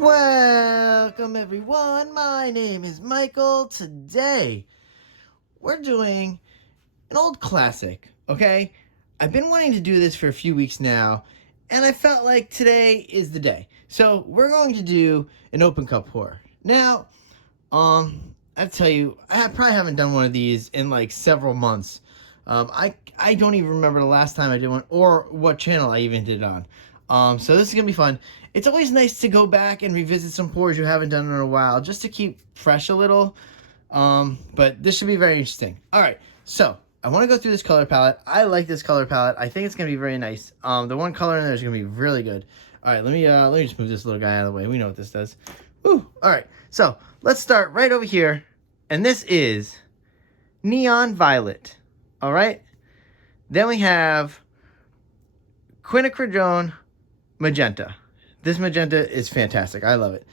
Welcome everyone, my name is Michael. Today, we're doing an old classic, okay? I've been wanting to do this for a few weeks now, and I felt like today is the day. So, we're going to do an open cup pour. Now, I tell you, I probably haven't done one of these in like several months. I don't even remember the last time I did one, or what channel I even did it on. So this is going to be fun. It's always nice to go back and revisit some pours you haven't done in a while, just to keep fresh a little. But this should be very interesting. All right, so I want to go through this color palette. I like this color palette. I think it's going to be very nice. The one color in there is going to be really good. All right, let me just move this little guy out of the way. We know what this does. Woo! All right, so let's start right over here. And this is Neon Violet. All right. Then we have quinacridone Magenta. This magenta is fantastic. I love it.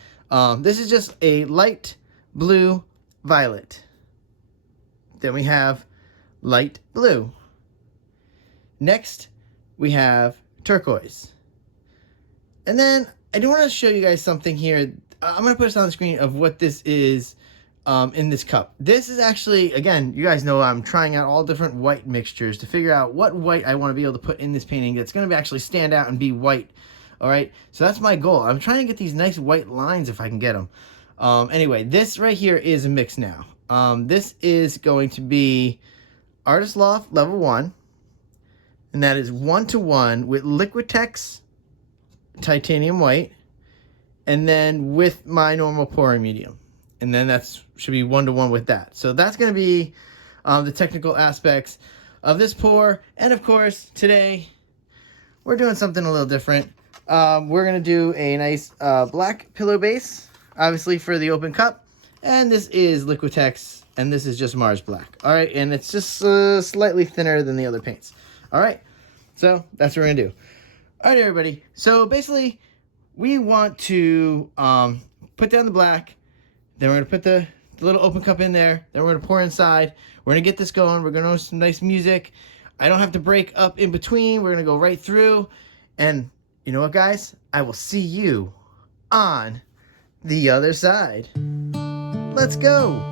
This is just a light blue violet. Then we have light blue. Next, we have turquoise. And then I do want to show you guys something here. I'm going to put this on the screen of what this is in this cup. This is actually, again, you guys know I'm trying out all different white mixtures to figure out what white I want to be able to put in this painting that's going to actually stand out and be white. All right, so that's my goal. I'm trying to get these nice white lines if I can get them. Anyway, this right here is a mix now. This is going to be Artist Loft Level 1, and that is 1-to-1 with Liquitex Titanium White, and then with my normal pouring medium. And then that should be 1-to-1 with that. So that's going to be the technical aspects of this pour. And of course, today, we're doing something a little different. We're going to do a nice black pillow base, obviously for the open cup. And this is Liquitex, and this is just Mars Black. All right, and it's just slightly thinner than the other paints. All right, so that's what we're going to do. All right, everybody. So basically, we want to put down the black. Then we're going to put the little open cup in there. Then we're going to pour inside. We're going to get this going. We're going to do some nice music. I don't have to break up in between. We're going to go right through. And you know what, guys? I will see you on the other side. Let's go.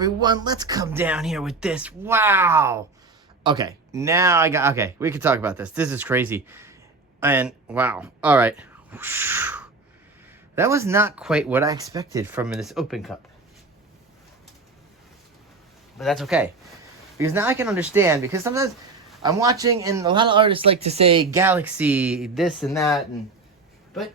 everyone. Let's come down here with this. Wow. Okay, now okay, we can talk about this. This is crazy. And wow. All right. That was not quite what I expected from this open cup. But that's okay. Because now I can understand, because sometimes I'm watching and a lot of artists like to say galaxy, this and that, but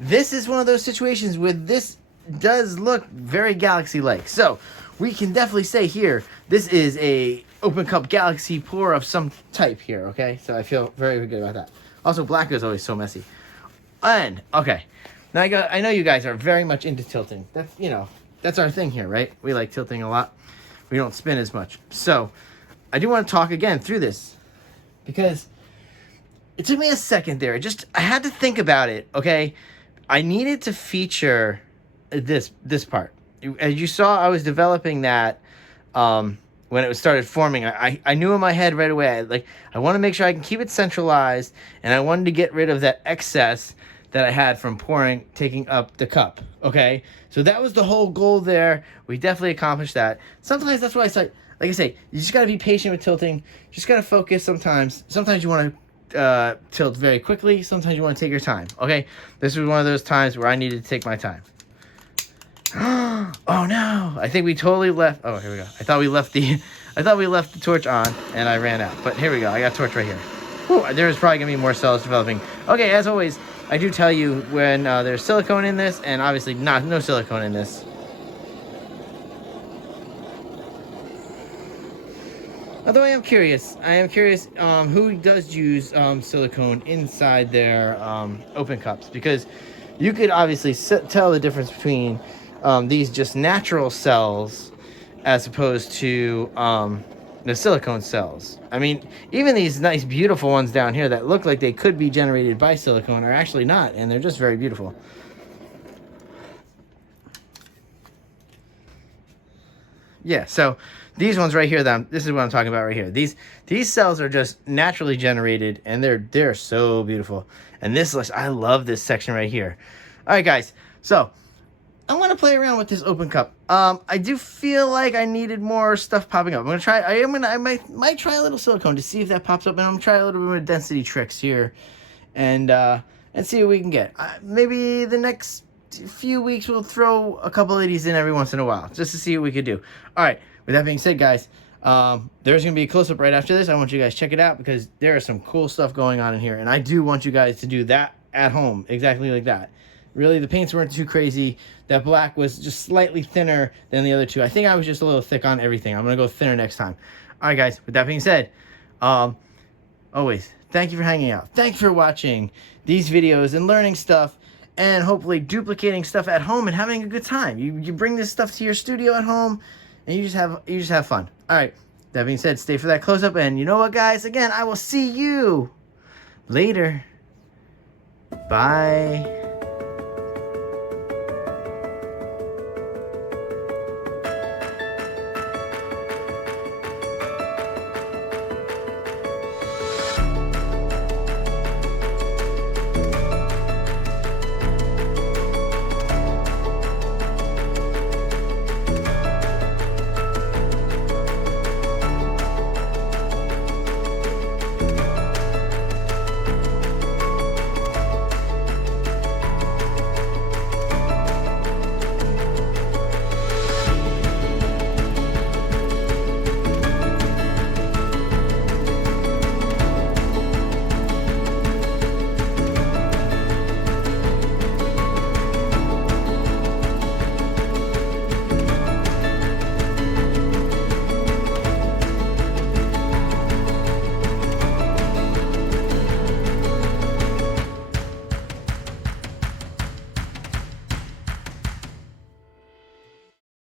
this is one of those situations where this does look very galaxy-like. So we can definitely say here, this is a open cup galaxy pour of some type here, okay? So I feel very good about that. Also, black is always so messy. And, okay. Now I know you guys are very much into tilting. That's, that's our thing here, right? We like tilting a lot. We don't spin as much. So I do want to talk again through this, because it took me a second there. I had to think about it, okay? I needed to feature this part. As you saw, I was developing that when it started forming. I knew in my head right away, I want to make sure I can keep it centralized, and I wanted to get rid of that excess that I had from taking up the cup, okay? So that was the whole goal there. We definitely accomplished that. Sometimes that's why I said, like I say, you just got to be patient with tilting. You just got to focus sometimes. Sometimes you want to tilt very quickly. Sometimes you want to take your time, okay? This was one of those times where I needed to take my time. Oh no! I think we totally left. Oh, here we go. I thought we left the torch on, and I ran out. But here we go. I got torch right here. Whew, there's probably gonna be more cells developing. Okay, as always, I do tell you when there's silicone in this, and obviously no silicone in this. Although I am curious who does use silicone inside their open cups, because you could obviously tell the difference between these just natural cells as opposed to the silicone cells. I mean, even these nice, beautiful ones down here that look like they could be generated by silicone are actually not, and they're just very beautiful. Yeah, so these ones right here, this is what I'm talking about right here. These cells are just naturally generated, and they're so beautiful. And I love this section right here. All right, guys, so I want to play around with this open cup. I do feel like I needed more stuff popping up. I'm gonna try. I might try a little silicone to see if that pops up, and I'm gonna try a little bit of density tricks here, and see what we can get. Maybe the next few weeks we'll throw a couple of these in every once in a while, just to see what we could do. All right. With that being said, guys, there's gonna be a close-up right after this. I want you guys to check it out, because there is some cool stuff going on in here, and I do want you guys to do that at home, exactly like that. Really, the paints weren't too crazy. That black was just slightly thinner than the other two. I think I was just a little thick on everything. I'm going to go thinner next time. All right, guys. With that being said, always, thank you for hanging out. Thank you for watching these videos and learning stuff, and hopefully duplicating stuff at home and having a good time. You bring this stuff to your studio at home, and you just have fun. All right. That being said, stay for that close-up. And you know what, guys? Again, I will see you later. Bye.